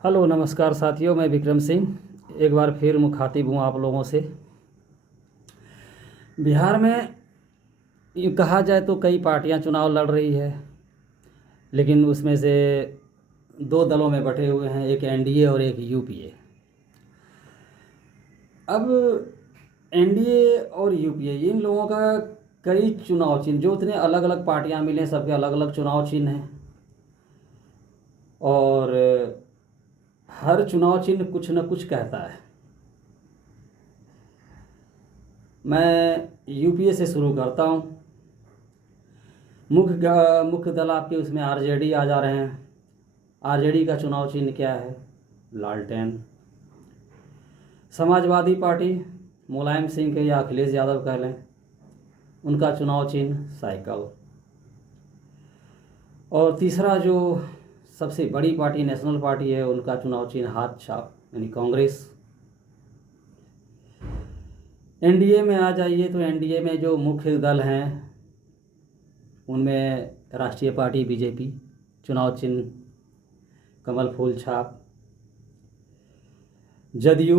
Hello नमस्कार साथियों, मैं विक्रम सिंह एक बार फिर मुखातिब हूँ आप लोगों से। बिहार में यूँ कहा जाए तो कई पार्टियां चुनाव लड़ रही है, लेकिन उसमें से दो दलों में बटे हुए हैं, एक एनडीए और एक यूपीए। अब एनडीए और यूपीए इन लोगों का कई चुनाव चिन्ह, जो इतने अलग अलग पार्टियां मिले सबके अलग अलग चुनाव चिन्ह हैं, और हर चुनाव चिन्ह कुछ न कुछ कहता है। मैं यूपीए से शुरू करता हूँ। मुख्य दल आपके उसमें आरजेडी आ जा रहे हैं। आरजेडी का चुनाव चिन्ह क्या है? लालटेन। समाजवादी पार्टी, मुलायम सिंह के या अखिलेश यादव कह लें, उनका चुनाव चिन्ह साइकिल। और तीसरा जो सबसे बड़ी पार्टी नेशनल पार्टी है, उनका चुनाव चिन्ह हाथ छाप यानी कांग्रेस। एनडीए में आ जाइए तो एनडीए में जो मुख्य दल हैं उनमें राष्ट्रीय पार्टी बीजेपी, चुनाव चिन्ह कमल फूल छाप। जदयू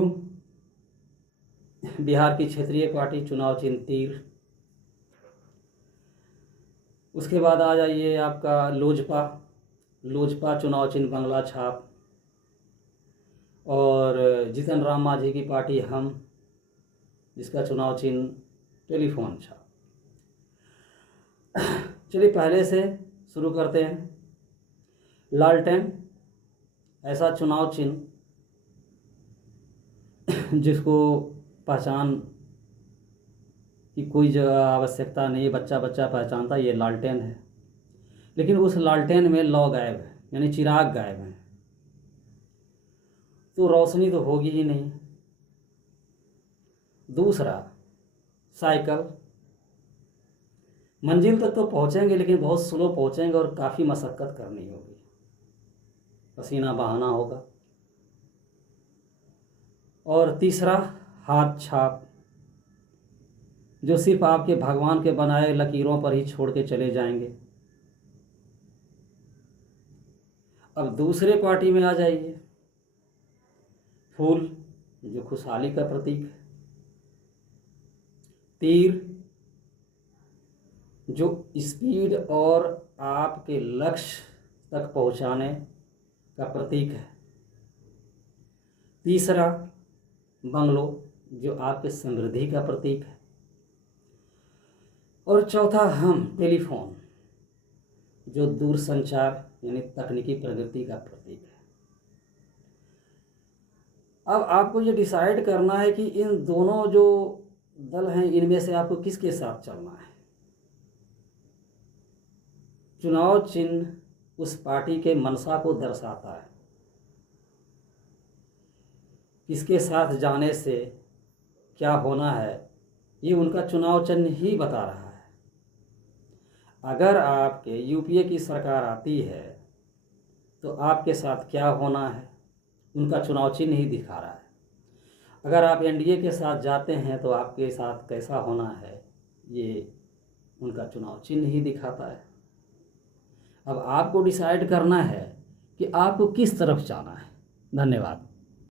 बिहार की क्षेत्रीय पार्टी, चुनाव चिन्ह तीर। उसके बाद आ जाइए आपका लोजपा चुनाव चिन्ह बंगला छाप। और जीतन राम मांझी की पार्टी हम, जिसका चुनाव चिन्ह टेलीफोन छाप। चलिए पहले से शुरू करते हैं। लालटेन ऐसा चुनाव चिन्ह जिसको पहचान की कोई जगह आवश्यकता नहीं है, बच्चा बच्चा पहचानता ये लालटेन है। लेकिन उस लालटेन में लौ गायब है, यानी चिराग गायब है, तो रोशनी तो होगी ही नहीं। दूसरा साइकिल, मंजिल तक तो पहुंचेंगे लेकिन बहुत स्लो पहुंचेंगे और काफ़ी मशक्क़त करनी होगी, पसीना बहाना होगा। और तीसरा हाथ छाप, जो सिर्फ आपके भगवान के बनाए लकीरों पर ही छोड़ के चले जाएंगे। अब दूसरे पार्टी में आ जाइए। फूल, जो खुशहाली का प्रतीक है। तीर, जो स्पीड और आपके लक्ष्य तक पहुंचाने का प्रतीक है। तीसरा बंगलो, जो आपके समृद्धि का प्रतीक है। और चौथा हम, टेलीफोन, जो दूरसंचार यानी तकनीकी प्रगति का प्रतीक है। अब आपको ये डिसाइड करना है कि इन दोनों जो दल हैं इनमें से आपको किसके साथ चलना है। चुनाव चिन्ह उस पार्टी के मंशा को दर्शाता है, किसके साथ जाने से क्या होना है ये उनका चुनाव चिन्ह ही बता रहा है। अगर आपके यूपीए की सरकार आती है तो आपके साथ क्या होना है उनका चुनाव चिन्ह ही दिखा रहा है। अगर आप एनडीए के साथ जाते हैं तो आपके साथ कैसा होना है ये उनका चुनाव चिन्ह ही दिखाता है। अब आपको डिसाइड करना है कि आपको किस तरफ जाना है। धन्यवाद।